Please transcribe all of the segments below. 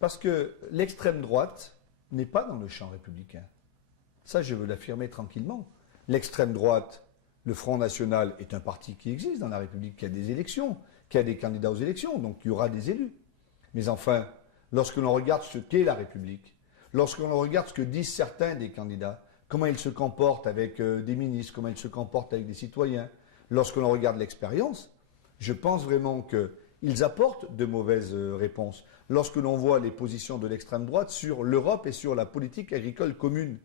Parce que l'extrême droite n'est pas dans le champ républicain. Ça, je veux l'affirmer tranquillement. L'extrême droite, le Front National, est un parti qui existe dans la République, qui a des élections, qui a des candidats aux élections, donc il y aura des élus. Mais enfin, lorsque l'on regarde ce qu'est la République, lorsque l'on regarde ce que disent certains des candidats, comment ils se comportent avec des ministres, comment ils se comportent avec des citoyens, lorsque l'on regarde l'expérience, je pense vraiment qu'ils apportent de mauvaises réponses. Lorsque l'on voit les positions de l'extrême droite sur l'Europe et sur la politique agricole commune.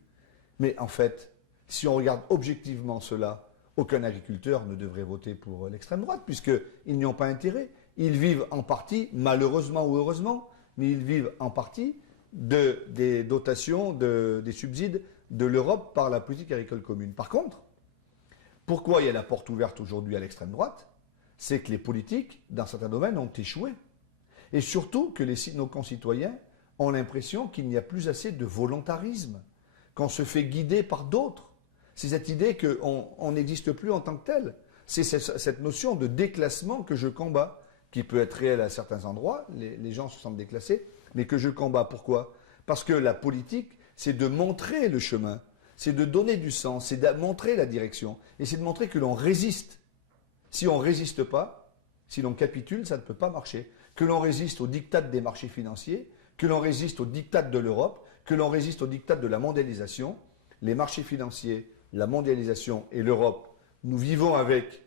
Mais en fait, si on regarde objectivement cela, aucun agriculteur ne devrait voter pour l'extrême droite, puisqu'ils n'y ont pas intérêt. Ils vivent en partie, malheureusement ou heureusement, mais ils vivent en partie des dotations, des subsides de l'Europe par la politique agricole commune. Par contre, pourquoi il y a la porte ouverte aujourd'hui à l'extrême droite? C'est que les politiques, dans certains domaines, ont échoué. Et surtout que nos concitoyens ont l'impression qu'il n'y a plus assez de volontarisme, qu'on se fait guider par d'autres. C'est cette idée qu'on n'existe plus en tant que tel. C'est cette notion de déclassement que je combats, qui peut être réelle à certains endroits, les gens se sentent déclassés, mais que je combats. Pourquoi? Parce que la politique, c'est de montrer le chemin, c'est de donner du sens, c'est de montrer la direction, et c'est de montrer que l'on résiste. Si on ne résiste pas, si l'on capitule, ça ne peut pas marcher. Que l'on résiste aux diktats des marchés financiers, que l'on résiste aux diktats de l'Europe, que l'on résiste aux diktats de la mondialisation. Les marchés financiers, la mondialisation et l'Europe, nous vivons avec,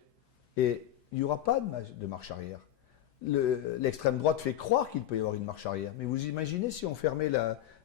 et il n'y aura pas de marche arrière. L'extrême droite fait croire qu'il peut y avoir une marche arrière. Mais vous imaginez si on fermait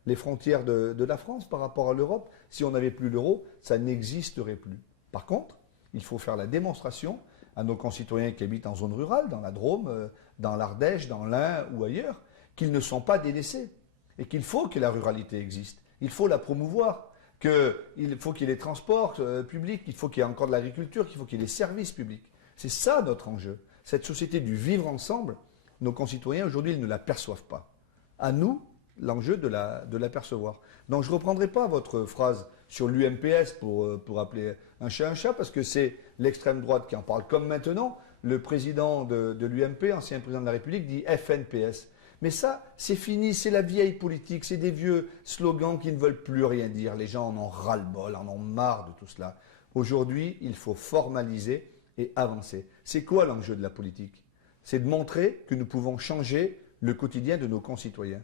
les frontières de la France par rapport à l'Europe, si on n'avait plus l'euro, ça n'existerait plus. Par contre, il faut faire la démonstration à nos concitoyens qui habitent en zone rurale, dans la Drôme, dans l'Ardèche, dans l'Ain ou ailleurs, qu'ils ne sont pas délaissés et qu'il faut que la ruralité existe. Il faut la promouvoir, qu'il faut qu'il y ait les transports publics, qu'il faut qu'il y ait encore de l'agriculture, qu'il faut qu'il y ait les services publics. C'est ça notre enjeu. Cette société du vivre ensemble, nos concitoyens aujourd'hui ils ne la perçoivent pas. À nous, l'enjeu de l'apercevoir. Donc je ne reprendrai pas votre phrase sur l'UMPS pour appeler un chat, parce que c'est l'extrême droite qui en parle. Comme maintenant, le président de l'UMP, ancien président de la République, dit FNPS. Mais ça, c'est fini, c'est la vieille politique, c'est des vieux slogans qui ne veulent plus rien dire. Les gens en ont ras-le-bol, en ont marre de tout cela. Aujourd'hui, il faut formaliser et avancer. C'est quoi l'enjeu de la politique? C'est de montrer que nous pouvons changer le quotidien de nos concitoyens.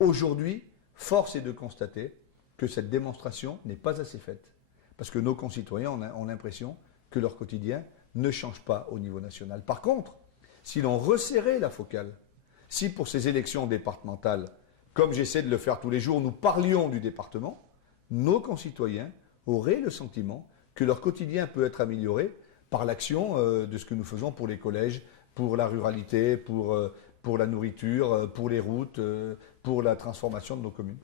Aujourd'hui, force est de constater que cette démonstration n'est pas assez faite. Parce que nos concitoyens ont l'impression que leur quotidien ne change pas au niveau national. Par contre, si l'on resserrait la focale, si pour ces élections départementales, comme j'essaie de le faire tous les jours, nous parlions du département, nos concitoyens auraient le sentiment que leur quotidien peut être amélioré par l'action de ce que nous faisons pour les collèges, pour la ruralité, pour la nourriture, pour les routes, pour la transformation de nos communes.